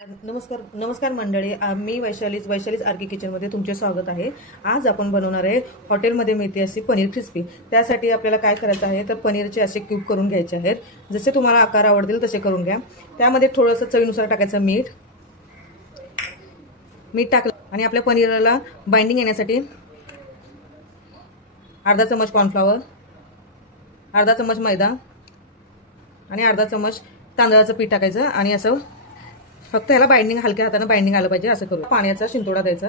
नमस्कार मंडळी, मी वैशालीज आरके किचनमध्ये तुमचे स्वागत आहे। आज आपण बनवणार आहे हॉटेलमध्ये मिळते अशी पनीर क्रिस्पी। त्यासाठी आपल्याला काय करायचं आहे तर पनीरचे असे क्यूब करून घ्यायचे आहेत। जसे तुम्हाला आकार आवडतील तसे करून घ्या। त्यामध्ये थोडंसं चवीनुसार टाकायचं मीठ टाकलं आणि आपल्या पनीरला बाइंडिंग येण्यासाठी अर्धा चमच कॉर्नफ्लॉवर, अर्धा चमच मैदा आणि अर्धा चमच तांदळाचं पीठ टाकायचं आणि असं फक्त याला बाइंडिंग हलक्या हाताने बाइंडिंग आलं पाहिजे असं करू। पाण्याचा शिंतोडा द्यायचा,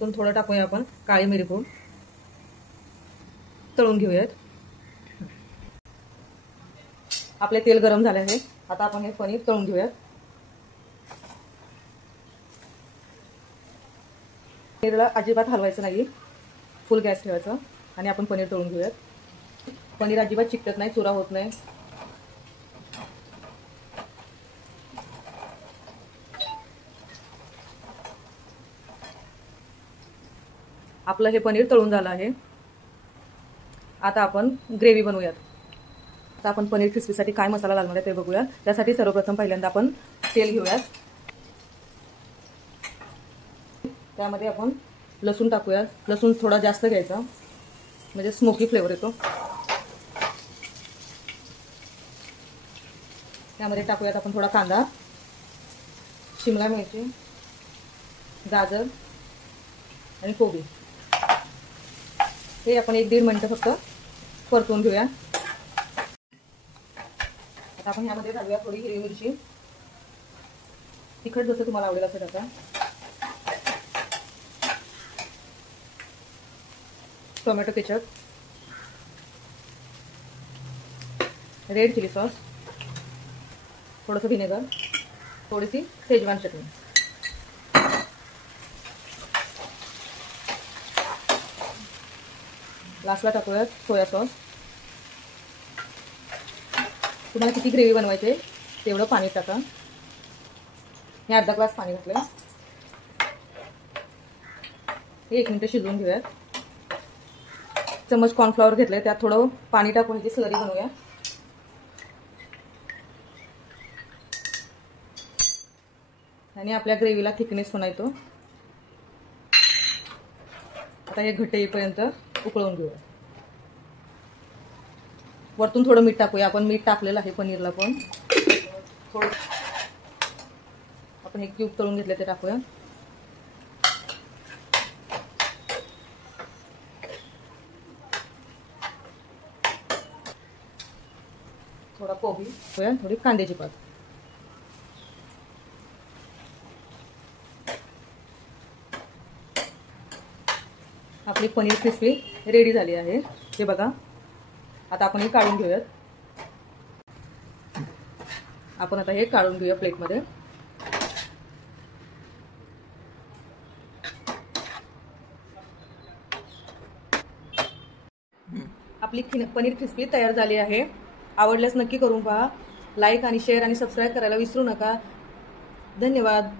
थोडं टाकूया आपण काळी मिरी पूड, तळून घेऊयात। आपले तेल गरम झाले आहे, आता आपण हे पनीर तळून घेऊयात। पनीरला अजिबात हलवायचं नाही, फुल गॅस ठेवायचा आणि आपण पनीर तळून घेऊयात। पनीर अजिबात चिकटत नाही, चुरा होत नाही। आपलं हे पनीर तळून झालं आहे। आता आपण ग्रेव्ही बनवूयात। आता आपण पनीर क्रिस्पीसाठी काय मसाला लागणार आहे ते बघूया। त्यासाठी सर्वप्रथम पहिल्यांदा आपण तेल घेऊयात, त्यामध्ये आपण लसूण टाकूयात। लसूण थोडा जास्त घ्यायचा म्हणजे स्मोकी फ्लेवर येतो। त्यामध्ये टाकूयात आपण थोडा कांदा, शिमला मिरची, गाजर आणि कोबी। हे आपण 1-1.5 मिनिट फक्त परतून घेऊया। आता आपण यामध्ये घालूया थोडी हिरवी मिरची, तिखट जसं तुम्हाला आवडेल असं टाका। Tomato ketchup, red chilli sauce, थोडंसं व्हिनेगर, थोडीशी शेजवान चटणी। लास्टला टाकूयात सोया सॉस। तुम्हाला किती ग्रेव्ही बनवायची आहे तेवढं पाणी टाका। हे अर्धा ग्लास पाणी घातलं। हे 1 मिनिट शिजवून घेऊयात। चमच कॉर्नफ्लॉवर घेतलंय, त्यात थोडं पाणी टाकून याची स्लरी बनवूया। आणि आपल्या ग्रेव्हीला थिकनेस पण येतो। आता हे घट्ट येईपर्यंत उकळून घेऊया। वरतून थोडं मीठ टाकूया, आपण मीठ टाकलेलं आहे पनीरला पण। थोडं आपण हे क्यूब तळून घेतले ते टाकूया। थोडा कोबी, थोडी कांद्याची पात। आपली पनीर क्रिस्पी रेडी झाली आहे, हे बघा। आता आपण हे काढून घेऊयात। आपण आता हे काढून घेऊया प्लेटमध्ये। आपली पनीर क्रिस्पी तयार झाली आहे। आवडल्यास नक्की करून पहा। लाईक आणि शेअर आणि सबस्क्राईब करायला विसरू नका। धन्यवाद।